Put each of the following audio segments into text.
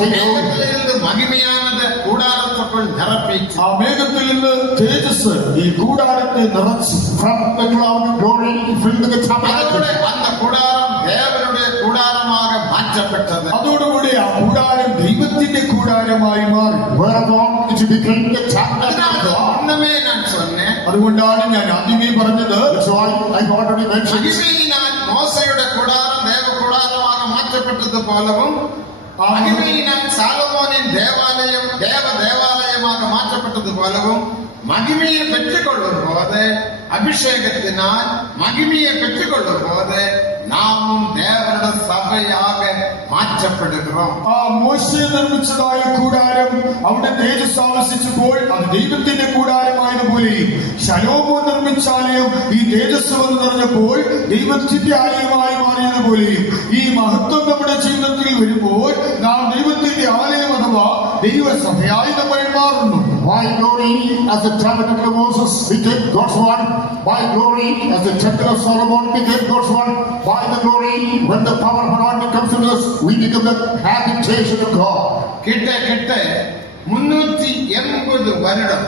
മേഘത്തിലിരുന്ന് മഹിമയാനത് കൂടാരത്തിற்குள் നിറപ്പിച്ചു. ആ മേഘത്തിൽ നിന്ന് തേജസ് ഈ കൂടാരത്തെ നിറച്ചു. From the cloud glory filled the tabernacle. അതോടെ அந்த കൂടാരം ദേവനുடைய കൂടാരமாக മാറ്റപ്പെട്ടത്. അതോടുകൂടി ആ കൂടാരം ദൈവത്തിന്റെ കൂടാരമായി മാറി. Whereupon it became the tabernacle. ഒന്നമേ ഞാൻ சொன்னேன். അതുകൊണ്ടാണ് ഞാൻ ആദ്യമേ പറഞ്ഞത്. So I already mentioned. മഹിമയിനാൽ മോശയുടെ കൂടാരം ദേവ കൂടാരமாக മാറ്റപ്പെട്ടത് പോലവും മഹിമയിനാൽ സാലോമോനിൻ ദേവാലയം ദേവാലയமாக മാറ്റപ്പെട്ടത് പോലവും மகிமையை பெற்றுக்கொள்ளும் போது அபிஷேகத்தினால் மகிமையை பெற்றுக்கொள்ளும் போது நாமும் தேவனுடைய சபையாக மாற்றப்படுகிறோம். ആ മോശെ നിർമ്മിച്ചതായ കൂടാരം അവിടെ തേജസ് ആവസിച്ചപ്പോൾ അത് ദൈവത്തിന്റെ കൂടാരമായതുപോലെയും ശലോമോൻ നിർമ്മിച്ച ആലയം ഈ തേജസ് വന്ന് നിറഞ്ഞപ്പോൾ ദൈവത്തിന്റെ ആലയമായി മാറിയതുപോലെയും ഈ മഹത്വം നമ്മുടെ ജീവിതത്തിൽ വരുമ്പോൾ നാം ദൈവത്തിന്റെ ആലയം അഥവാ ദൈവസഭയായി നമ്മൾ മാറുന്നു. By glory as the tabernacle of Moses became God's one. By glory as the temple of Solomon became God's one. By the glory when the power of God comes to us, we become the habitation of God. கிட்ட 380 வருடம்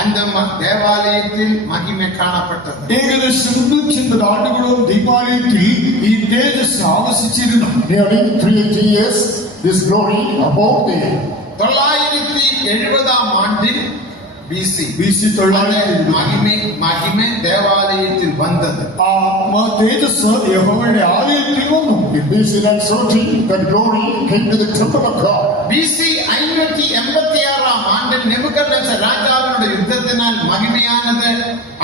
அந்த தேவாலயத்தில் மகிமை காணப்பட்டது. ഏകദേശം 380 ആണ്ടുകളോളം ദൈവാലയത്തിൽ ഈ തേജസ് ആവസിച്ചിരുന്നു. Nearly 380 years this glory above the 970 ആണ്ടിൽ BC 900 മഹിമ ദേവാലയത്തിൽ വന്നത്. ആ തേജസ് യഹോവയുടെ ആലയത്തിൽ വന്നു. in BC 970 that glory came to the temple of God. BC 586 ஆண்டில் நெபுகத்நேசர் ராஜாவினுடைய யுத்தத்தினால் மகிமையானது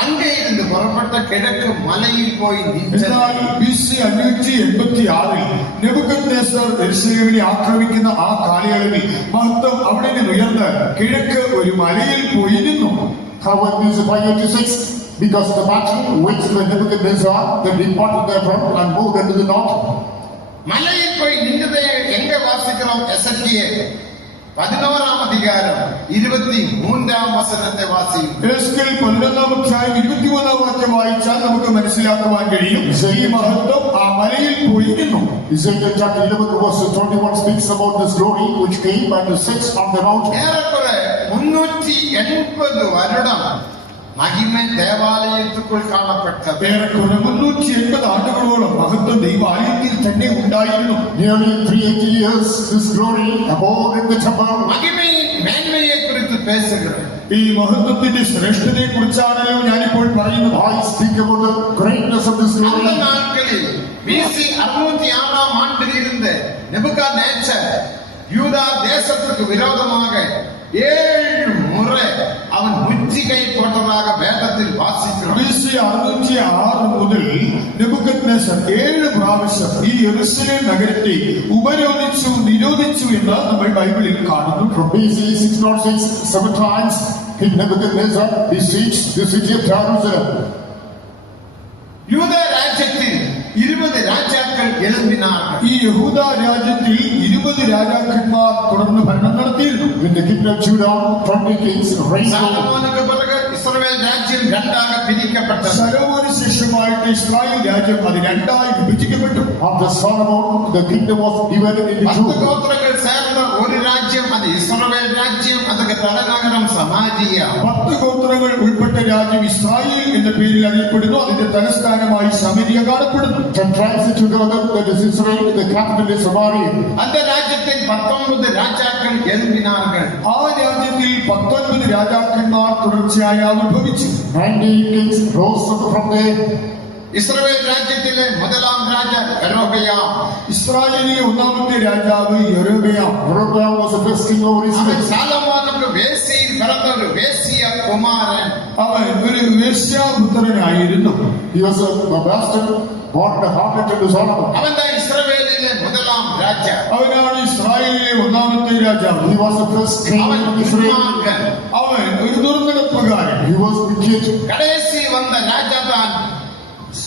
அங்கே இருந்து புறப்பட்ட கிழக்கு மலையில் போய் നിന്നത്. BC 586 നെബൂഖദ്നേസർ യെരൂശലേമിനെ ആക്രമിക്കുന്ന ആ കാലയളവിൽ മഹത്വം അവിടെ നിന്ന് ഉയർന്ന് കിഴക്ക് ഒരു മലയിൽ പോയി നിന്നു. However, BC 586 because of the battle which the Nebuchadnezzar they departed therefrom and moved into the north. மலையில் போய் நின்றதை எங்க வாசிக்கிறோம்? எசேக்கியேல் 11ஆம் அதிகாரம் 23ஆம் வசனத்தை வாசிக்கும். എസ്കേൽ 11ആം അധ്യായം 23ആം വാക്യം വായിച്ചാൽ നമുക്ക് മനസ്സിലാക്കുവാൻ കഴിയും ഈ മഹത്വം ആ മലയിൽ പോയി നിന്നു. Ezekiel chapter 11 verse 21 speaks about this glory which came and sits on the mountain. ஏறக்குறை 380 வருடம் மகிமை தேவாலயத்துக்குள் காணப்பட்டது. ഏറെക്കുറെ 380 ആണ്ടുകളോളം മഹത്വം ദൈവാലയത്തിൽ തന്നെ ഉണ്ടായിരുന്നു. Nearly 380 years this glory abode in the temple. மகிமையின் மேன்மையை குறித்து பேசுகிறேன். ഈ മഹത്വത്തിന്റെ ശ്രേഷ്ഠതയെ കുറിച്ചാണല്ലോ ഞാനിപ്പോൾ പറയുന്നത്. I speak about the greatness of this glory. அந்த நாட்களில் BC 606ஆம் ஆண்டில் இருந்து நெபுகாத்நேச்சர் யூதா தேசத்துக்கு விரோதமாக 7 முறை அவன் முற்றுகை போட்டதாக வேதத்தில் வாசிக்கிறோம். BC 606 മുതൽ നെബൂഖദ്നേസർ 7 പ്രാവശ്യം ഈ യെരൂശലേം നഗരത്തെ ഉപരോധിച്ചു നിരോധിച്ചു എന്ന് നമ്മൾ ബൈബിളിൽ കാണുന്നു. From BC 606 7 times King Nebuchadnezzar besieged the city of Jerusalem. யூதா ராஜ்யத்தில் 20 ராஜாக்கள் எழும்பினார்கள். ഈ യഹൂദ രാജ്യത്തിൽ 20 രാജാക്കന്മാർ തുടർന്ന് ഭരണം നടത്തിയിരുന്നു. In the kingdom of Judah 20 kings reigned. സാലോമോനുக்கு பிறகு இஸ்ரவேல் ராஜ்யம் இரண்டாக பிரிக்கப்பட்டது. ശലോമോന് ശേഷമായിട്ട് ഇസ്രായേൽ രാജ്യം അത് രണ്ടായി വിഭജിക്കപ്പെട്ടു. After Solomon the kingdom was divided into 10 two. ഗോത്രങ്ങൾ ചേർന്ന ഒരു രാജ്യം, അത് ഇസ്രവേൽ രാജ്യം. അതിന്റെ തലനഗരം സമാരിയ. 10 ഗോത്രങ്ങൾ ഉൾപ്പെട്ട രാജ്യം ഇസ്രായേൽ എന്ന പേരിൽ അറിയപ്പെടുന്നു. അതിന്റെ തലസ്ഥാനമായി ശമരിയ കാണപ്പെടുന്നു. 10 tribes together, that is Israel, the capital is Samaria. அந்த ராஜ்யத்தில் 19 ராஜாக்கள் எழும்பினார்கள். ആ രാജ്യത്തിൽ 19 രാജാക്കന്മാർ തുടർച്ചയായി ആവിർഭവിച്ചു. 19 kings rose from there. Israel രാജ്യത്തിലെ முதலாம் ராஜா യെരോബെയാം. ഇസ്രായേലിലെ ഒന്നാമത്തെ രാജാവ് യെരോബെയാം. Jeroboam was the first king over Israel. അവൻ സാലോമോനുக்கு വേശ്യയിൽ പിറന്ന ഒരു വേശ്യ കുമാരൻ. അവൻ ഒരു വേശ്യാപുത്രനായിരുന്നു. He was a bastard born the harlot to Solomon. അവൻ ഇസ്രവേലിലെ முதலாம் ராஜா. അവനാണ് ഇസ്രായേലിലെ ഒന്നാമത്തെ രാജാവ്. He was the first king അവൻ of Israel. അവൻ ഒരു ദുർനടപ്പുകാരൻ. He was wicked. கடைசி வந்த ராஜா தான்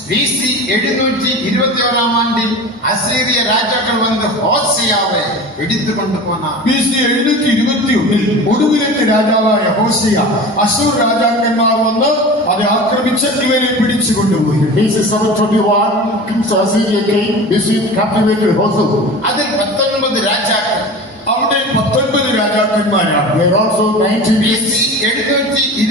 BC 721ஆம் ஆண்டில் அசீரிய ராஜாக்கள் வந்து ஹோசியாவை இடித்துக் கொண்டு போனார். BC 721 ഒടുവിലത്തെ രാജാവായ ഹോസിയ അശൂർ രാജാക്കന്മാർ വന്ന് അത് ആക്രമിച്ച് ഇവരെ പിടിച്ചു കൊണ്ടുപോയി. BC 721 King Assyria came, besieged, captivated Hosea. അതിൽ 19 രാജാക്കൾ. അവിടെ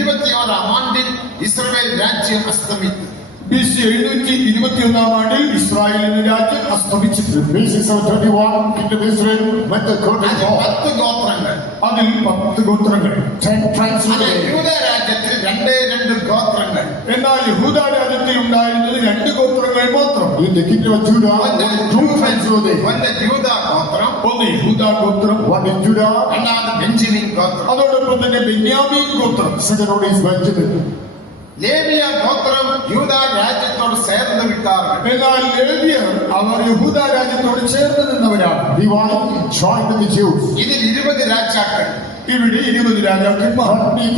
721 ആണ്ടിൽ ഇസ്രായേൽ രാജ്യം അസ്തമിച്ചു. BC 721 ആണ്ടിൽ ഇസ്രായേലിന്റെ രാജ്യം അസ്തമിച്ചു. BC 721, Kingdom of Israel, when the curtain അതിൽ fall. 10 ഗോത്രങ്ങൾ. അതിൽ 10 ഗോത്രങ്ങൾ. 10 tribes of അത് Israel. യൂദ രാജ്യത്തിൽ 2 ഗോത്രങ്ങൾ. എന്നാൽ യഹൂദ രാജ്യത്തിൽ ഉണ്ടായിരുന്നത് 2 ഗോത്രങ്ങൾ മാത്രം. In the kingdom of Judah, ഒന്ന് 2 tribes were there. ഒന്ന് യൂദ ഗോത്രം, ഒന്ന് യഹൂദ ഗോത്രം, One is Judah, രണ്ടാമത് ബെഞ്ചമിൻ ഗോത്രം. അതോടൊപ്പം തന്നെ ബെന്യാമീൻ ഗോത്രം. second one is Benjamin. ലേവിയ ഗോത്രം യൂദ രാജ്യത്തോട് ചേർന്ന് വിട്ടാറ്. എന്നാൽ ലേവ്യർ അവർ യഹൂദ രാജ്യത്തോട് ചേർന്ന് നിന്നവരാണ്. Levi joined with the Jews. ഇതിൽ 20 രാജാക്കൾ. ഇവിടെ 20 രാജാക്കന്മാർ.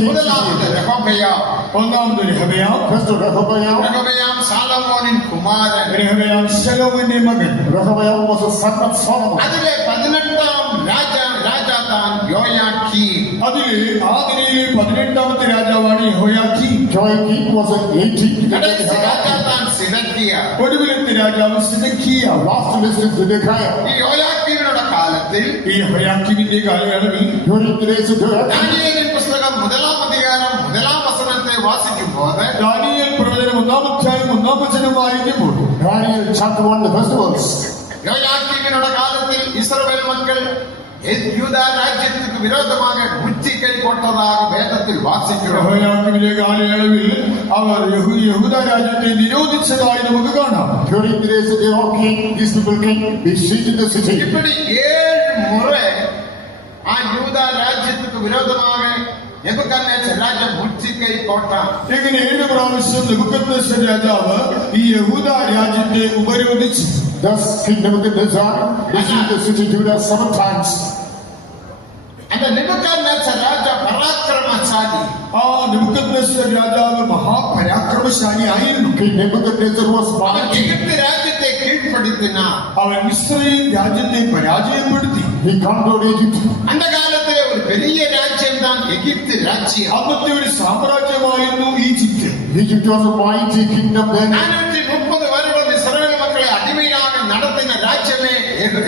മുതലാമത് രഹോബയാം. ഒന്നാമത് രെഹബയാം. First of Rehoboam. രഹോബയാം സാലോമോനിൻ കുമാരൻ. രെഹബയാം ശലോമോന്റെ മകൻ. Rehoboam was a son of Solomon. അതിലെ 18ാം രാജാവാൻ യോയാക്കീം. അതിലെ ആദിയിലെ 18ാമത്തെ രാജാവാണ് Jehoiakim. Joachim was an 18th. കടേശ രാജാവാൻ സിദക്കിയ. ഒടുവിലത്തെ രാജാവ് സിദക്കിയ. Last list is Zedekiah. ഈ യോയാക്കീമിന്റെ കാലത്തിൽ ഈ യഹോയാക്കീമിന്റെ കാലയളവിൽ During the days of Joachim, ദാനിയേലിൻ പുസ്തകം 1-ാം അധ്യായം 1-ാം വചനത്തെ വാസിക്കുമ്പോൾ ദാനിയേൽ പ്രവചനം 1-ാം അധ്യായം 1-ാം വചനം വായിക്കുമ്പോൾ Daniel chapter 1, the first verse. യോയാക്കീമിന്റെ കാലത്തിൽ ഇസ്രായേൽ മക്കൾ യൂദ രാജ്യത്തിற்கு വിരോധமாக മുറ്റിക്കൈ കൊട്ടதாக വേദത്തിൽ വാസിക്കുന്നു. യഹോയാക്കീമിന്റെ കാലയളവിൽ അവർ യഹൂദ രാജ്യത്തെ നിരോധിച്ചതായി നമുക്ക് കാണാം. During the days of Joachim, these people came, besieged the city. இப்படி 7 முறை யூத ராஜ்யத்துக்கு விரோதமாக നെബൂഖദ്നേസർ രാജാവ് മുറ്റിക്കൈ പോട്ടാൻ. ഇങ്ങനെ 7 പ്രാവശ്യം നെബൂഖദ്നേസർ രാജാവ് ഈ യഹൂദ രാജ്യത്തെ ഉപരോധിച്ചു. Thus King Nebuchadnezzar besieged the city of Judah 7 times. அந்த നെബൂഖദ്നേസർ രാജ പരാക്രമശാലി. ആ നെബൂഖദ്നേസർ രാജാവ് മഹാപരാക്രമശാലി ആയിരുന്നു. King Nebuchadnezzar was അവൻ mighty. ഈജിപ്ത് രാജ്യത്തെ കീഴ്പ്പെടുത്തിനാർ. അവൻ ഇസ്രായേൽ രാജ്യത്തെ പരാജയപ്പെടുത്തി. He conquered Egypt. அந்த காலத்திலே ஒரு பெரிய ராஜ்யம் தான் எகிப்து ராஜ்யம். അന്നത്തെ ഒരു സാമ്രാജ്യമായിരുന്നു Egypt. Egypt was a mighty kingdom then. 430 வருடம் இஸ்ரவேல் மக்களை அடிமையாக நடத்தின ராஜ்யமே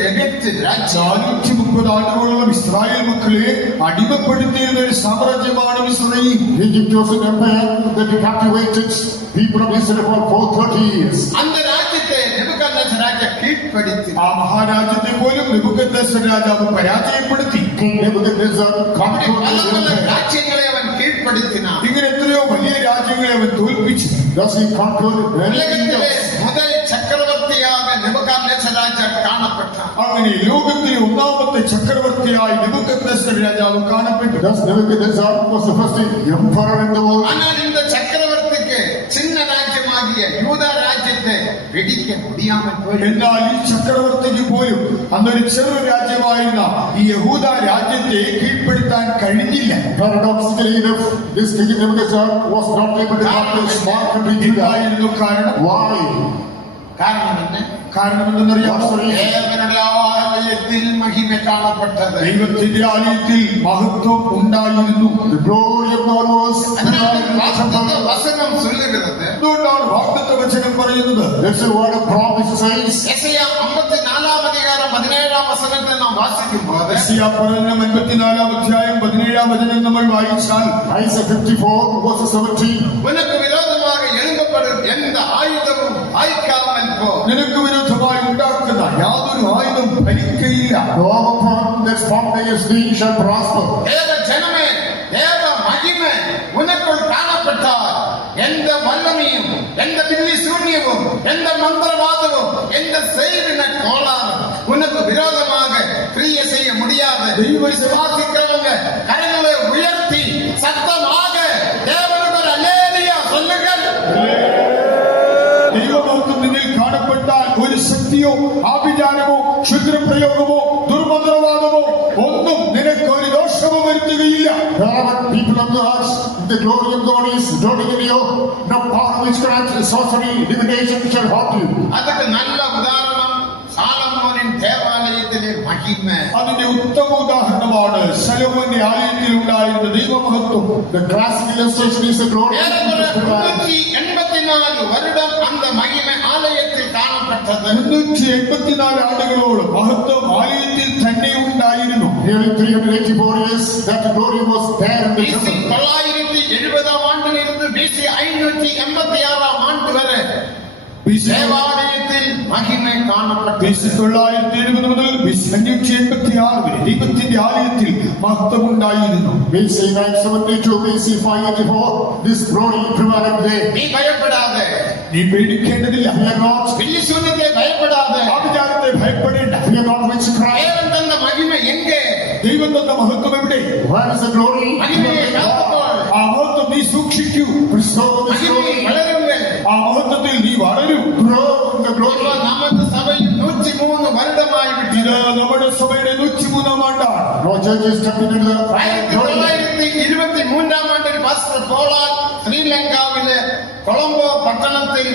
எகிப்து ராஜ்யம். 430 ആണ്ടുകളോളം ഇസ്രായേൽ മക്കളെ അടിമപ്പെടുത്തിയിരുന്ന ഒരു സാമ്രാജ്യമാണ് Israel. Egypt was an empire that captivated people of Israel for 430 years. அந்த ராஜ்யத்தை നെബൂഖദ്നേസർ രാജാവ് കീഴ്പ്പെടുത്തി. ആ മഹാരാജ്യത്തെ പോലും നെബൂഖദ്നേസർ രാജാവ് പരാജയപ്പെടുത്തി. King Nebuchadnezzar conquered പല the പല empire. രാജ്യങ്ങളെ അവൻ കീഴ്പ്പെടുത്തിനാർ. ഇങ്ങനെ എത്രയോ വലിയ രാജ്യങ്ങളെ അവൻ തോൽപ്പിച്ചു. Thus he conquered many உலகத்திலே kingdoms. முதல் சக்கரவர்த்தியாக നെബൂഖദ്നേസർ രാജാവ് കാണപ്പെട്ടാர். അങ്ങനെ ലോകത്തിലെ ഒന്നാമത്തെ ചക്രവർത്തിയായി നെബൂഖദ്നേസർ രാജാവ് കാണപ്പെട്ടു. Thus Nebuchadnezzar was the first emperor in the world. ஆனால் இந்த சக்கரவர்த்திக்கு சின்ன ராஜ்யமாகிய யூத ராஜ்யத்தை பிடிக்க முடியாமல் போய் എന്നാൽ ഈ ചക്രവർത്തിക്ക് പോലും അന്നൊരു ചെറു രാജ്യമായിരുന്ന ഈ യഹൂദ രാജ്യത്തെ കീഴ്പ്പെടുത്താൻ കഴിഞ്ഞില്ല. Paradoxically enough, this king Nebuchadnezzar was not able to conquer a small country Judah. ഇതായിരുന്നു കാരണം. Why? காரணம் என்ன? കാരണം എന്തെന്നറിയാമോ? தேவனுடைய ஆலயத்தில் மகிமை காணப்பட்டது. ദൈവത്തിന്റെ ആലയത്തിൽ മഹത്വം ഉണ്ടായിരുന്നു. The glory of God was அதனால் வாக்குத்தத்த வசனம் சொல்லுகிறது. അതുകൊണ്ടാണ് വാഗ്ദത്ത വചനം പറയുന്നത്. That's the word of promise says. യെശയ്യാ 54-ാം അധികാരം 17-ാം വചനത്തിൽ നാം വാസിക്കുമ്പോൾ യെശയ്യാ പ്രവചനം 54-ാം അധ്യായം 17-ാം വചനം നമ്മൾ വായിച്ചാൽ Isaiah 54 verse 17. உனக்கு விரோதமாக எழும்பப்படும் எந்த ஆயுதமும் வாய்க்காமல் போ. നിനക്ക് വിരുദ്ധമായി ഉണ്ടാക്കുന്ന യാതൊരു ആയുധം ഫലിക്കയില്ല. No weapon that formed against thee shall prosper. தேவ ஜனமே, தேவ மகிமை உனக்குள் காணப்பட்டால் எந்த வல்லமையும் எந்த பில்லி சூன்யமும் எந்த மந்திரவாதமும் எந்த செய்வின கோளாறும் உனக்கு விரோதமாக கிரியை செய்ய முடியாது. விசுவாசிக்கிறவங்க கரங்களை உயர்த்தி சத்தமாக தேவனுக்கு ஒரு அல்லேலூயா சொல்லுங்கள். ദൈവമഹത്വം നിന്നിൽ കാണപ്പെട്ടാൽ ഒരു ശക്തിയോ ആഭിചാരമോ ക്ഷുദ്രപ്രയോഗമോ ദുർമന്ത്രവാദമോ ഒന്നും നിനക്ക് ഒരു ദോഷമോ വരുത്തുകയില്ല. Beloved people of God, the glory of God is dwelling in you. No power of witchcraft, sorcery, divination shall hurt you. அதுக்கு நல்ல உதாரணம் சாலமோனின் தேவாலயத்திலே மகிமை. അതിന്റെ ഉത്തമ ഉദാഹരണമാണ് ശലോമോന്റെ ആലയത്തിൽ ഉണ്ടായിരുന്ന ദൈവമഹത്വം. The classic illustration is the glory of God. 384 வருடம் அந்த மகிமை ஆலயத்தில் காணப்பட்டது. 384 ആണ്ടുകളോളം മഹത്വം ആലയത്തിൽ തന്നെ ഉണ്ടായിരുന്നു. nearly 384 years, that glory was there in the BC temple. 970 ஆண்டிலிருந்து BC 586 ஆண்டு வரை BC தேவாலயத்தில் மகிமை காணப்பட்டது. BC 970 മുതൽ BC 586 വരെ ദൈവത്തിന്റെ ആലയത്തിൽ മഹത്വം ഉണ്ടായിരുന്നു. BC 972, BC 584, this glory prevailed there. നീ ഭയപ്പെടാതെ, നീ പേടിക്കേണ്ടതില്ല. Fear not, വില്ലിശൂന്യത്തെ ഭയപ്പെടാതെ, ആഭിചാരത്തെ ഭയപ്പെടേണ്ട. fear not witchcraft. தேவன் தந்த மகிமை எங்கே? ദൈവം തന്ന മഹത്വം എവിടെ? Where is the glory? மகிமையை காத்துக்கொள். ആ മഹത്വം നീ സൂക്ഷിക്കൂ. Preserve this மகிமையை glory. வளருங்கள். ആ മഹത്വത്തിൽ നീ വളരൂ. Grow in the glory. ഇപ്പോൾ நமது சபையில் 103 வருடமாய் ഇത് விட்டது. നമ്മുടെ സഭയുടെ 103 ആണ്ടാണ്. No churches stepped into the glory. 1923 ஆண்டில் பாஸ்டர் போலார் ஸ்ரீலங்காவிலே கொலம்போ பட்டணத்தில்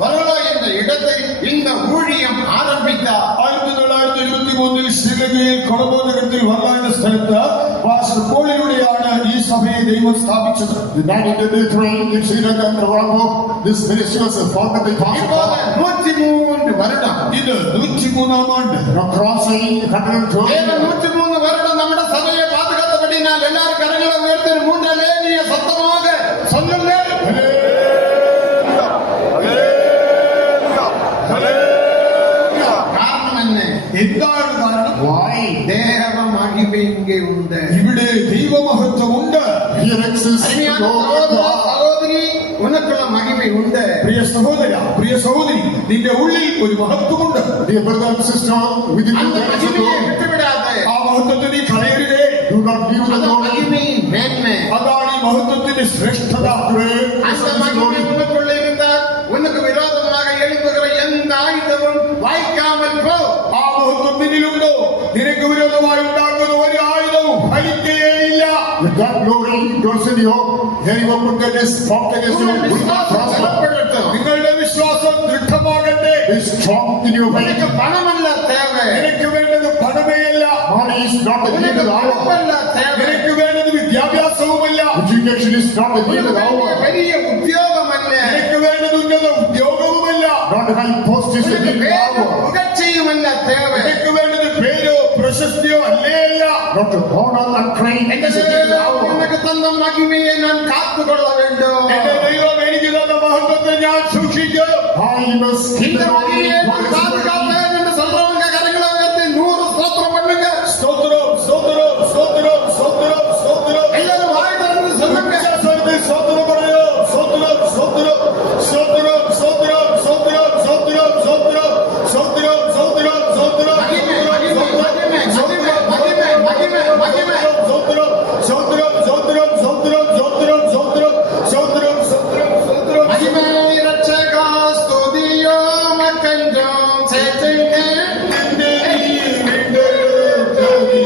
பரோலா என்ற இடத்தில் இந்த ஊழியம் ஆரம்பித்தார். 1923 ശ്രീലങ്കയിൽ കൊളംബോ നഗരത്തിൽ വല്ല എന്ന സ്ഥലത്ത് പാസ്റ്റർ പോളിലൂടെയാണ് ഈ സഭയെ ദൈവം സ്ഥാപിച്ചത്. In 1923 in Sri Lanka and Colombo, this ministry was founded by Pastor இப்போது Paul. 103 வருடம். ഇത് 103 ആണ്ട്. Now crossing 102. தேவன் 103 வருடம் நம்முடைய சபையை பாதுகாத்தபடினால் எல்லாரும் கரங்களை உயர்த்தி 3 அலேலிய சத்தமாக சொல்லுங்கள். காரணம் என்ன? എന്താണ് കാരണം? Why? தேவ மகிமை இங்கே உண்டு. ഇവിടെ ദൈവമഹത്വം ഉണ്ട്. Here exists the அருமையான glory of சகோதர, God. சகோதரி, உனக்குள்ள மகிமை உண்டு. പ്രിയ സഹോദര, പ്രിയ സഹോദരി, നിന്റെ ഉള്ളിൽ ഒരു മഹത്വമുണ്ട്. Dear brother and sister, within you அந்த there is a மகிமையை glory. விட்டுவிடாதே. ആ മഹത്വത്തെ നീ കളയരുതേ. Do not leave the அந்த glory. மகிமையின் மேன்மை. അതാണ് ഈ മഹത്വത്തിന്റെ ശ്രേഷ്ഠത. அந்த மகிமை உனக்குள்ள இருந்தால் உனக்கு விரோதமாக எழுப்புகிற எந்த ஆயுதமும் வாய்க்காமல் போ. ആ മഹത്വം നിന്നിലുണ്ടോ? നിനക്ക് വിരോധമായി ഉണ്ടാക്കുന്ന ഒരു ആയുധവും ഫലിക്കുകയില്ല. With that glory dwells in you, any weapon that is formed against you உன்னுடைய will not விசுவாசம் prosper. பலப்படட்டும். നിങ്ങളുടെ വിശ്വാസം ദൃഢമാകട്ടെ. Be strong in your faith. உனக்கு பணமல்ல தேவை. നിനക്ക് വേണ്ടത് പണമേയല്ല. Money is not the need உனக்கு of the hour. பொறுப்பல்ல தேவை. നിനക്ക് വേണ്ടത് വിദ്യാഭ്യാസവുമല്ല. Education is not the need of உனக்கு the hour. வேண்டிய பெரிய உத்தியோகம் அல்ல. നിനക്ക് വേണ്ടത് ഉന്നത ഉദ്യോഗവുമല്ല. Not the high post is the உனக்கு need of the பேரும் hour. புகழ்ச்சியும் அல்ல தேவை. നിനക്ക് വേണ്ടത് പേരോ പ്രശസ്തിയോ അല്ലേയല്ല. Not to honor and praise எந்த is the need of the hour. உனக்கு தந்த மகிமையை நான் காத்துக்கொள்ள வேண்டும். എന്റെ ദൈവം എനിക്ക് തന്ന മഹത്വത്തെ ഞാൻ സൂക്ഷിക്കും. I must keep இந்த the glory. மகிமையை நான் பாதுகாப்பேன் என்று சொல்றவங்க கரங்களை உயர்த்தி 100 ஸ்தோத்திரம் பண்ணுங்க. സ്തോത്രം, സ്തോത്രം, സ്തോത്രം, സ്തോത്രം, സ്തോത്രം. எல்லாரும் வாய் திறந்து சொல்லுங்க. ഉച്ചസ്വരത്തിൽ സ്തോത്രം പറയൂ. സ്തോത്രം, സ്തോത്രം, സ്തോത്രം, സ്തോത്രം, സ്തോത്രം, സ്തോത്രം, സ്തോത്രം, സ്തോത്രം, സ്തോത്രം, സ്തോത്രം, மகிமை, மகிமை, மகிமை, மகிமை, மகிமை, மகிமை, மகிமை. സ്തോത്രം, സ്തോത്രം, സ്തോത്രം, സ്തോത്രം, സ്തോത്രം, സ്തോത്രം, സ്തോത്രം, സ്തോത്രം, സ്തോത്രം. மகிமை ரட்சகா ஸ்துதியோ மக்கண்டோம் சேத்துங்க. നിന്റെ നിന്റെ ജോലി.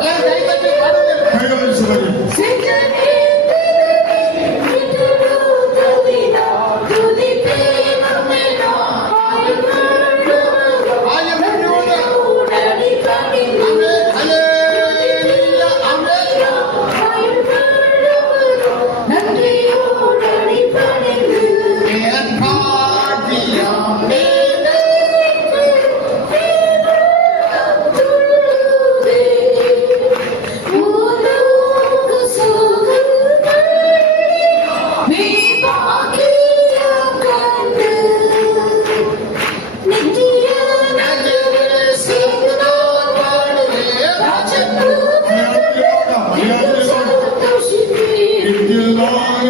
எல்லாரும் கை தட்டி பாடுங்க. കൈകളിൽ സുഖം. ஆயிரம் நன்றியோடு. ஆமென். ஹல்லேலூயா. ஆமென். என் பாக்கியம் நீரே.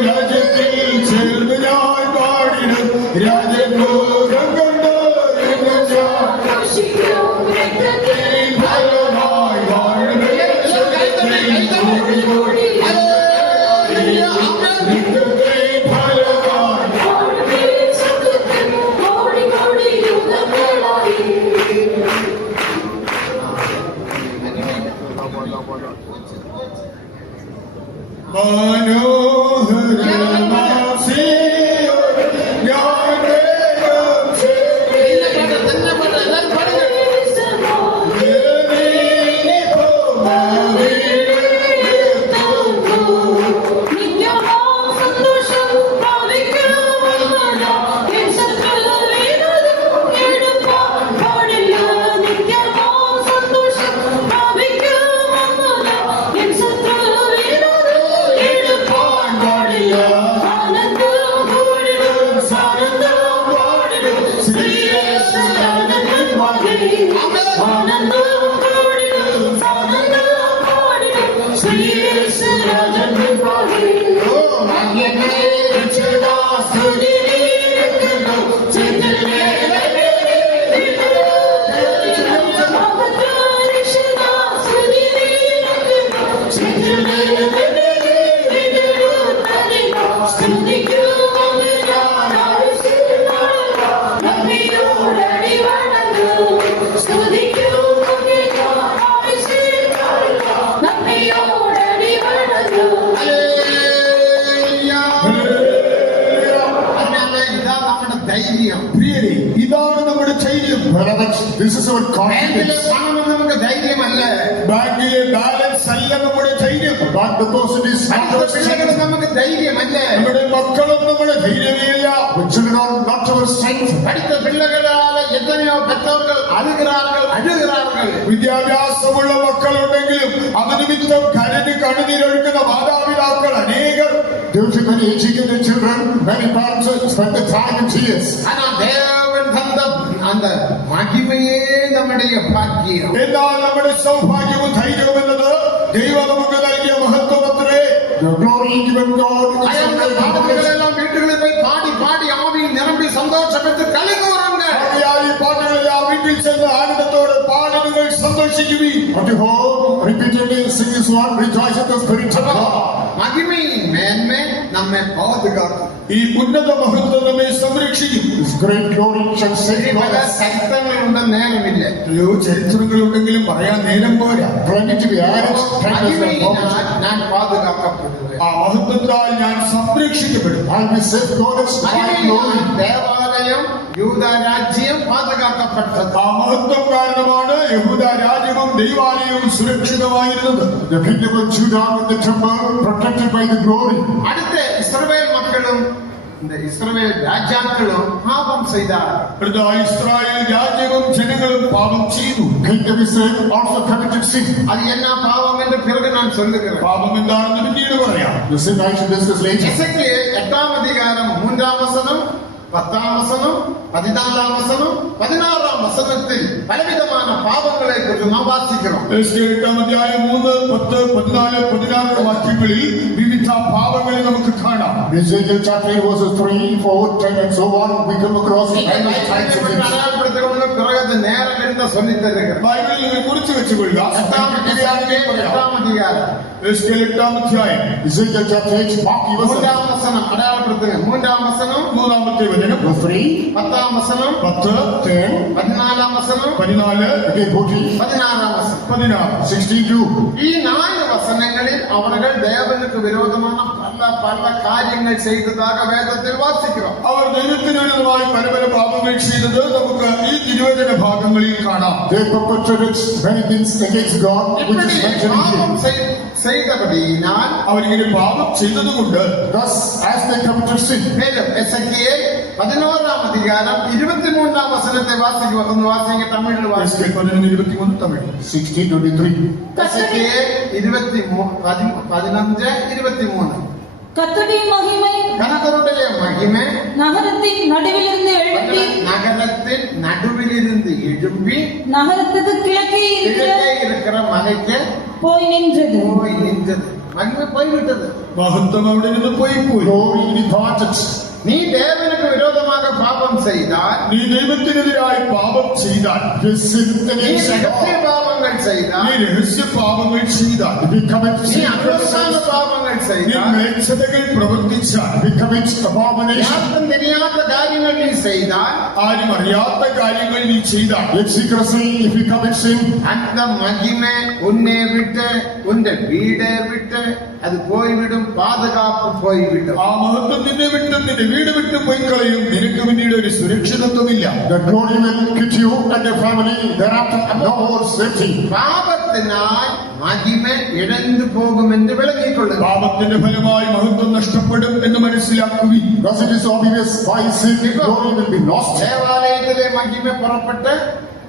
രാജ്യത്തിൽ ചേർന്ന് ഞാൻ പാടിടും രാജഘോരം കണ്ട് ഫലമായി വാഴുന്നേ. ஹல்லேலூயா. ஆமென். என்ன பாட்டு எல்லாரும் பாடுங்க. ധൈര്യം. പ്രിയരെ, ഇതാണ് നമ്മുടെ ധൈര്യം. Beloved, this is our ബാങ്കിലെ confidence. പണം നമുക്ക് ധൈര്യമല്ല. ബാങ്കിലെ ബാലൻസ് അല്ല നമ്മുടെ ധൈര്യം. But the person is not അടുത്ത our പിള്ളേകൾ strength. നമുക്ക് ധൈര്യമല്ല. നമ്മുടെ മക്കളും നമ്മുടെ ധൈര്യമേയില്ല. The children are not our strength. പഠിத்த പിള്ളകളാല് എത്രയോ പെற்றവர்கள் അഴുகிறார்கள். വിദ്യാഭ്യാസമുള്ള മക്കളുണ്ടെങ്കിലും അത് നിമിത്തം കരഞ്ഞ് കണ്ണുനീരൊഴുക്കുന്ന മാതാപിതാക്കൾ അനേകർ. Due to many educated children, many parents spend the time in tears. ஆனா தேவன் தந்த அந்த மகிமையே நம்முடைய பாக்கியம். എന്നാൽ നമ്മുടെ സൗഭാഗ്യവും ധൈര്യവും എന്നത് ദൈവം നമുക്ക് നൽകിയ മഹത്വമത്രേ. The glory given God is അയാളുടെ പാട്ടുകളെല്ലാം വീട്ടുകളിൽ പോയി പാടി പാടി ആവിയിൽ നിറമ്പി സന്തോഷപ്പെട്ട് കളികൂറുണ്ട്. ആകയാൽ ഈ പാട്ടുകളെല്ലാം വീട്ടിൽ ചെന്ന് ആനന്ദത്തോടെ പാടി നിങ്ങൾ സന്തോഷിക്കുവിൻ. At home, repeatedly sing this one, rejoice in the spirit of God. മഹിമയും മേന്മ നമ്മെ പാതുകാക്കും. ഈ ഉന്നത മഹത്വം നമ്മെ സംരക്ഷിക്കും. This great glory shall save പല us. ചരിത്രങ്ങളുണ്ട്, നേരമില്ല. എത്രയോ ചരിത്രങ്ങളുണ്ടെങ്കിലും പറയാൻ നേരം പോരാ. Plenty to be added, tenders and promises. മഹിമയിനാൽ ഞാൻ പാതുകാക്കപ്പെടുക. ആ മഹത്വത്താൽ ഞാൻ സംരക്ഷിക്കപ്പെടും. I'll be safeguarded by glory. ദേവാലയം യൂദ രാജ്യം പാതുകാക്കപ്പെട്ടത്. ആ മഹത്വം കാരണമാണ് യഹൂദ രാജ്യവും ദൈവാലയവും സുരക്ഷിതമായിരുന്നത്. The kingdom of Judah in the temple protected by the glory. അടുത്ത ഇസ്രായേൽ മക്കളും இந்த இஸ்ரவேல் ராஜாக்களும் பாவம் செய்தார். ഇസ്രായേൽ രാജ്യവും ജനങ്ങളും പാപം ചെയ്തു. King of Israel also committed sin. அது என்ன பாவம் என்று பிறகு நான் சொல்லுகிறேன். പാപം എന്താണെന്ന് പിന്നീട് പറയാം. The sin I should discuss later. எசேக்கியேல் 8ஆம் அதிகாரம் 3ஆம் வசனம் 10ஆம் வசனம் 14ஆம் வசனம் 16ஆம் வசனத்தில் பலவிதமான பாவங்களை குறித்து நாம் வாசிக்கிறோம். എസ്കേൽ 8-ാം അധ്യായം 3, 10, 14, 16 വാക്യങ്ങളിൽ വിവിധ പാപങ്ങളെ നമുക്ക് കാണാം. Ezekiel chapter 8 verses 3, 4, 10 and so on. We come across many types of sins. அடையாளப்படுத்திக்கொண்டு பிறகு நேரம் இருந்த சொல்லி தருகிறேன். ബൈബിളിൽ നിങ്ങൾ കുറിച്ച് വെച്ചുകൊള്ളുക. 8ஆம் அதிகாரம் എസ്കേൽ 8-ാം അധ്യായം Ezekiel chapter 8, Mark verse 3ஆம் வசனம் அடையாளப்படுத்துங்க. 3ஆம் வசனம் 3-ാമത്തെ വചനം 3, 10ஆம் வசனம் 10, 10, 14ஆம் வசனம் 14, again 14, 16ஆம் வசனம் 16. 16 ഈ 4 വസനങ്ങളിൽ അവர்கள் ദേവനുക്ക് വിരോധமான പല കാര്യങ്ങൾ ചെയ്തதாக വേദത്തിൽ വാസിக்கிறோம். അവർ ദൈവത്തിന് വിരുദ്ധമായി പല പല പാപങ്ങൾ ചെയ്തത് നമുക്ക് ഈ തിരുവചന ഭാഗങ്ങളിൽ കാണാം. they perpetrated many things against God, which இப்படி is mentioned பாவம் here. செய்தபடியினால் അവരിങ്ങനെ പാപം ചെയ്തതുകൊണ്ട് Thus, as they committed sin, மேலும் எசேக்கியேல் 11ஆம் அதிகாரம் 23ஆம் வசனத்தை வாசிங்க தமிழில் வாசிங்க. എസ്കേൽ 11:23 തമിഴ്. 16:23. எசேக்கியேல் 15:23 கர்த்தருடைய மகிமை கர்த்தருடைய மகிமை நகரத்தின் நடுவிலிருந்து எழும்பி நகரத்தின் நடுவிலிருந்து எழும்பி நகரத்துக்கு கிழக்கே இருக்கிற மலைக்கு போய் நின்றது. மகிமை போய்விட்டது. മഹത്വം അവിടെ നിന്ന് പോയി. Glory departed. நீ தேவனுக்கு விரோதமாக பாவம் செய்தால், നീ ദൈവത്തിനെതിരായി പാപം ചെയ്താൽ, You sin நீ against രഹസ്യ God. പാപങ്ങൾ നീ ചെയ്താൽ, രഹസ്യ പാപങ്ങൾ ചെയ്താൽ, If you commit நீ sin, അന്വസ്ഥാന പാപങ്ങൾ നീ ചെയ്താൽ, മേച്ഛതകൾ പ്രവർത്തിച്ചാൽ, if you commit abomination, യാതൊന്നും தெரியாத കാര്യങ്ങൾ നീ ചെയ്താൽ, ആരും അറിയാത്ത കാര്യങ്ങൾ നീ ചെയ്താൽ, in secrecy, if you commit sin, அந்த மகிமை உன்னை விட்டு உன் வீடை விட்டு அது போய்விடும். பாதுகாப்பு போய்விடும். ആ മഹത്വം നിന്നെ വിട്ടും നിന്റെ വീട് വിട്ടും പോയി കളയും. നിനക്ക് പിന്നീട് ഒരു സുരക്ഷിതത്വമില്ല. the glory will quit you and your family. Thereafter, no more safety. പാപത്തിനാൽ മഹിമ ഇഴന്നു പോകുമെന്ന് വിളങ്ങിക്കൊള്ളുക. പാപത്തിന്റെ ഫലമായി മഹത്വം നഷ്ടപ്പെടും എന്ന് മനസ്സിലാക്കുവിൻ. Thus it is obvious, by sin, glory will be lost. ദേവാലയത്തിലെ മഹിമ പുറപ്പെട്ട്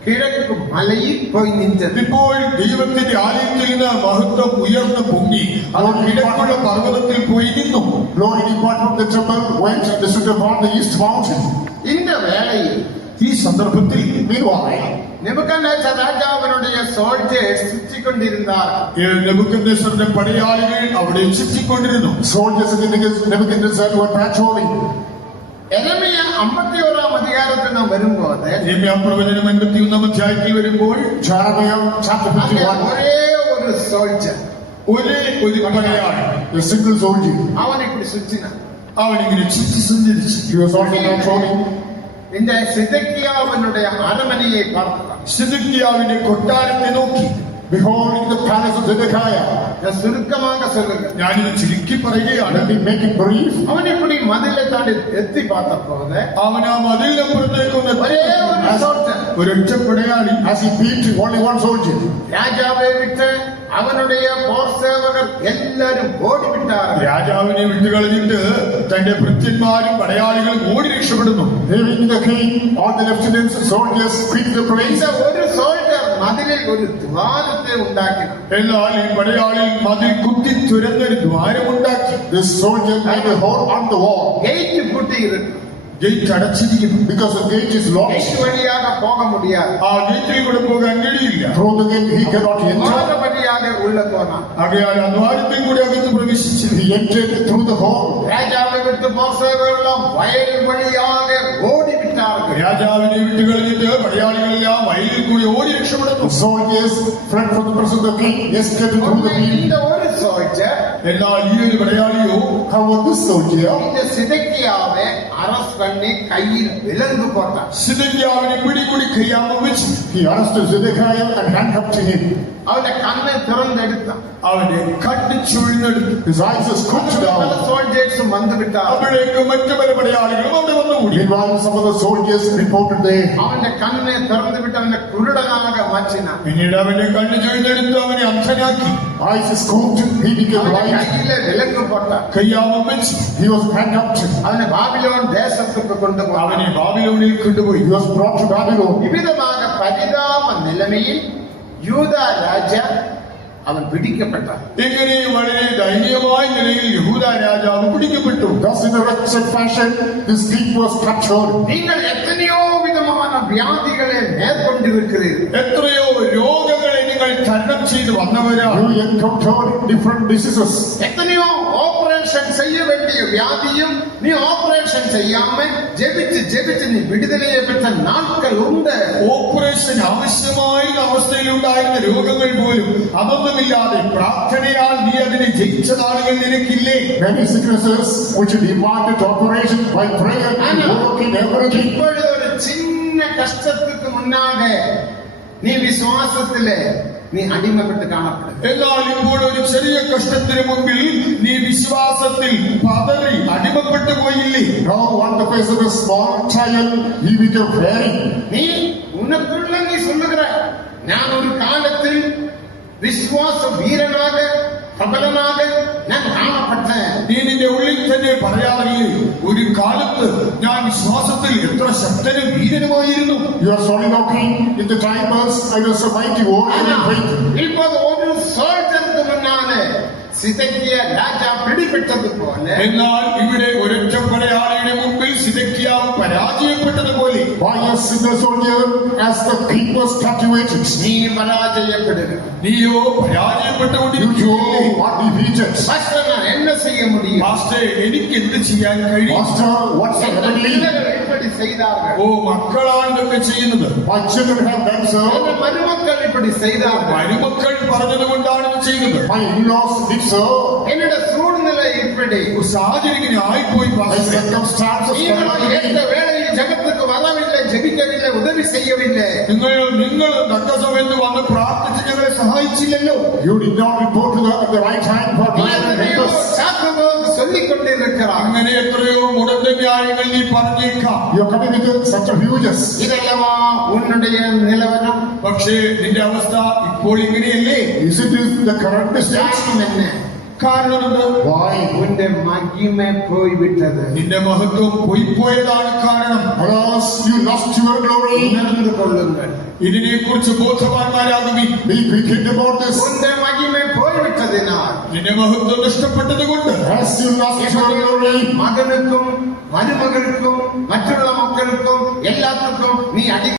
കിഴക്ക് മലയിൽ പോയി നിന്നത്. ഇപ്പോൾ ദൈവത്തിന്റെ ആലയത്തിൽ നിന്ന് മഹത്വം ഉയർന്നു പൊങ്ങി അത് കിഴക്കുള്ള പർവ്വതത്തിൽ പോയി നിന്നു. Glory departed from the temple, went and stood upon the east mountain. இந்த வேளையில் ഈ സന്ദർഭത്തിൽ Meanwhile, നെബൂഖദ്നേസർ രാജാവിനുடைய സോൾജേഴ്സ് ചുറ്റിക്കൊണ്ടിരുന്നാർ. നെബൂഖദ്നേസറിന്റെ പടയാളികൾ അവിടെ ചുറ്റിക്കൊണ്ടിരുന്നു. soldiers in Nebuchadnezzar were patrolling. യെരമ്യ 51-ാം അധികാരത്തിൽ നാം വരുമ്പോൾ യെരമ്യാ പ്രവചനം 51-ാം അധ്യായത്തിൽ വരുമ്പോൾ Jeremiah chapter 51. ഒരേ ഒരു സോൾജർ, ഒരു പടയാളി, A single soldier. അവൻ இப்படி சுற்றினான். അവനിങ്ങനെ ചുറ്റി സഞ്ചരിച്ചു. He was also patrolling. இந்த സിദെക്കിയാവിനുடைய அரண்மனையை பார்த்தான். സിദെക്കിയാവിന്റെ കൊട്ടാരത്തെ നോക്കി. Beholding the palace of Zedekiah. ഞാൻ சுருக்கமாக சொல்லுங்க, ഞാനിത് ചുരുക്കി പറയുകയാണ്. Let me make it brief. അവൻ இப்படி മതിലെ താണ്ടി എത്തി பார்த்தപ്പോൾ അവൻ ആ മതിലിനപ്പുറത്തേക്ക് ഒരേ ഒരു സോൾജർ, ഒരൊറ്റ പടയാളി. As he beat only one soldier. രാജാവെ വിട്ട് അവനുடைய പോർ സേവകർ എല്ലാരും ഓടിവിട്ടാർ. രാജാവിനെ വിട്ടുകളഞ്ഞിട്ട് തന്റെ ഭൃത്യന്മാരും പടയാളികളും ഓടി രക്ഷപ്പെടുന്നു. Leaving the king, all the lieutenants and soldiers quit the place. இந்த ഒരു സോൾജർ മതിലിൽ ഒരു ദ്വാരത്തെ ഉണ്ടാക്കി. എന്നാൽ ഈ പടയാളി മതിൽ കുത്തി തുരന്നൊരു ദ്വാരമുണ്ടാക്കി. This soldier made a hole on the wall. Gate പൂട്ടിയിരുന്നു. ഗേറ്റ് അടച്ചിരിക്കുന്നു. Because the gate is locked. Gate വഴിയാക പോക മുടിയാതെ. ആ ഗേറ്റിൽ കൂടെ പോകാൻ കഴിയില്ല. Through the gate he cannot enter. ദ്വാര വഴിയാക ഉള്ള പോകാം. ആകയാൽ ആ ദ്വാരത്തിൽ കൂടെ അകത്ത് പ്രവേശിച്ചു. He entered through the hole. രാജാവെ വിട്ട് പോർ സേവകരെല്ലാം വയൽ വഴിയാക ഓടിവിട്ടാர்கள். രാജാവിനെ വിട്ടുകളഞ്ഞിട്ട് പടയാളികളെല്ലാം വയലിൽ കൂടി ഓടി രക്ഷപ്പെടുന്നു. The soldiers fled from the presence of the king, escaped through the field. இந்த ഒരു സോൾജർ, എന്നാൽ ഈ ഒരു പടയാളിയോ However, this soldier இந்த സിദെക്കിയാവെ അറസ്റ്റ് பண்ணி கையில் விலங்கு போட்டார். സിദെക്കിയാവിനെ പിടികൂടി കയ്യാമം വെച്ചു. he arrested Zedekiah and handcuffed him. അവന്റെ കണ്ണെ തുറന്നെടുത്താണ്. അവന്റെ കണ്ണ് ചുഴിഞ്ഞെടുത്തു. His eyes are squinted പല down. സോൾജേഴ്സും വന്നുവിട്ടാർ. അപ്പോഴേക്ക് മറ്റു പല പടയാളികളും അവിടെ വന്നുകൂടി. Meanwhile, some of the soldiers reported there. അവന്റെ കണ്ണെ തുറന്നു വിട്ട് അവനെ കുരുടനാക മാറ്റിനാർ. പിന്നീട് അവന്റെ കണ്ണ് ചുഴിഞ്ഞെടുത്ത് അവനെ അന്ധനാക്കി. Eyes scooped, he became അവന്റെ blind. കയ്യിലെ വിലങ്ങ് പോട്ടാർ. കയ്യാമം വെച്ച് He was handcuffed. അവനെ ബാബിലോൺ ദേശത്തേക്ക് കൊണ്ടുപോയി. അവനെ ബാബിലോണിൽ കൊണ്ടുപോയി. He was brought to Babylon. വിവിധമായ പരിതാപ നിലമയിൽ യൂദ രാജ അവൻ പിടിക്കപ്പെട്ടാർ. ഇങ്ങനെ വളരെ ദയനീയമായ നിലയിൽ യഹൂദ രാജാവ് പിടിക്കപ്പെട്ടു. Thus, in a wretched fashion, this king was captured. നിങ്ങൾ എത്രയോ വിധமான വ്യാധികളെ മേற்കൊണ്ടിരിக்கிறீர்கள். എത്രയോ രോഗങ്ങളെ നിങ്ങൾ തരണം ചെയ്ത് വന്നവരാണ്. You encountered different diseases. എത്രയോ ഓപ്പറേഷൻ ചെയ്യ വേണ്ടിയ വ്യാധിയും നീ ഓപ്പറേഷൻ ചെയ്യാമ ജപിച്ച് നീ വിടുതലയെ പെട്ട നാட்கள் ഉണ്ട്. ഓപ്പറേഷൻ ആവശ്യമായ അവസ്ഥയിലുണ്ടായിരുന്ന രോഗങ്ങൾ പോലും അതൊന്നുമില്ലാതെ പ്രാർത്ഥനയാൽ നീ അതിനെ ജയിച്ച നാളുകൾ നിനക്കില്ലേ? Many sicknesses which demanded operation by prayer and overcame everything. ഇപ്പോഴും ഒരു ചിന്ന കഷ്ടത്തിക്ക് മുന്നാകെ നീ വിശ്വാസത്തിലെ നീ അടിമപ്പെട്ട് കാണപ്പെടും. എന്നാൽ ഇപ്പോൾ ഒരു ചെറിയ കഷ്ടത്തിന് മുമ്പിൽ നീ വിശ്വാസത്തിൽ പതറി അടിമപ്പെട്ടു പോയില്ലേ? Now, on the face of a small trial, he became very. നീ ഉനക്കുള്ള നീ சொல்லுகிற ഞാൻ ഒരു കാലത്തിൽ വിശ്വാസ വീരനാക പ്രബലനാക ഞാൻ കാണപ്പെട്ടேன். നീ നിന്റെ ഉള്ളിൽ തന്നെ പറയാറില്ലേ, ഒരു കാലത്ത് ഞാൻ വിശ്വാസത്തിൽ എത്ര ശക്തനും വീരനുമായിരുന്നു. You are soliloquy in the timers, I was a mighty warrior in faith. ഇപ്പോൾ ഒരു സോൾജർക്ക് മുന്നാലെ സിദെക്കിയ രാജ പിടിപെട്ടതുപോലെ എന്നാൽ ഇവിടെ ഒരൊറ്റ പടയാളിയുടെ മുമ്പിൽ സിദെക്കിയാവ് പരാജയപ്പെട്ടതുപോലെ By a single soldier, as the king was captivated. നീ പരാജയപ്പെടുക. നീയോ You പരാജയപ്പെട്ടുകൊണ്ടിരിക്കുകയല്ലേ? too are defeated. Pastor, ഞാൻ என்ன செய்ய முடியும்? മാസ്റ്റേ, എനിക്ക് എന്ത് ചെയ്യാൻ കഴിയും? Master, what's the എന്റെ remedy? പിള്ളേർ இப்படி செய்தார்கள். ഓ, മക്കളാണ് ഇതൊക്കെ ചെയ്യുന്നത്. My children have done so. എന്റെ മരുമക്കൾ இப்படி செய்தார்கள். മരുമക്കൾ പറഞ്ഞതുകൊണ്ടാണ് ഇത് ചെയ്യുന്നത്. My in-laws did so. என்னோட சூழ்நிலை இப்படி. സാഹചര്യം ഇങ്ങനെ ആയിപ്പോയി My പാസ്റ്റേ. circumstances were நீங்களும் not ஏற்ற வேளையில் ஜெபத்துக்கு வரவில்லை, ஜெபிக்கவில்லை, உதவி செய்யவில்லை. നിങ്ങൾ തക്ക സമയത്ത് വന്ന് പ്രാർത്ഥിച്ച് ഞങ്ങളെ സഹായിച്ചില്ലല്ലോ. You did not report to the, at the right time for நீ prayer and எத்தனையோ help us. சாக்குപോക്ക് சொல்லிக் கொண்டிருக்கிறார். അങ്ങനെ എത്രയോ മുടന്ത ന്യായങ്ങൾ നീ പറഞ്ഞേക്കാം. You are coming with subterfuges. இதெல்லாமா உன்னுடைய நிலவரம்? പക്ഷേ നിന്റെ അവസ്ഥ ഇപ്പോൾ ഇങ്ങനെയല്ലേ? Is it the current state? காரணம் என்ன? കാരണം എന്ത്? Why? உன்னுடைய மகிமை போய்விட்டது. നിന്റെ മഹത്വം പോയിപ്പോയതാണ് കാരണം. Alas, you lost your glory. உணர்ந்து கொள்ளுங்கள். ഇതിനെ കുറിച്ച് ബോധവാന്മാരാകുവിൻ. Be quick about this. உன்னுடைய மகிமை போய்விட்டதினால் നിന്റെ മഹത്വം നഷ്ടപ്പെട്ടത് കൊണ്ട് as you lost your glory, മകനുക്കും മരുമകൾക്കും മറ്റുള്ള മക്കൾക്കും എല്ലാവർക്കും നീ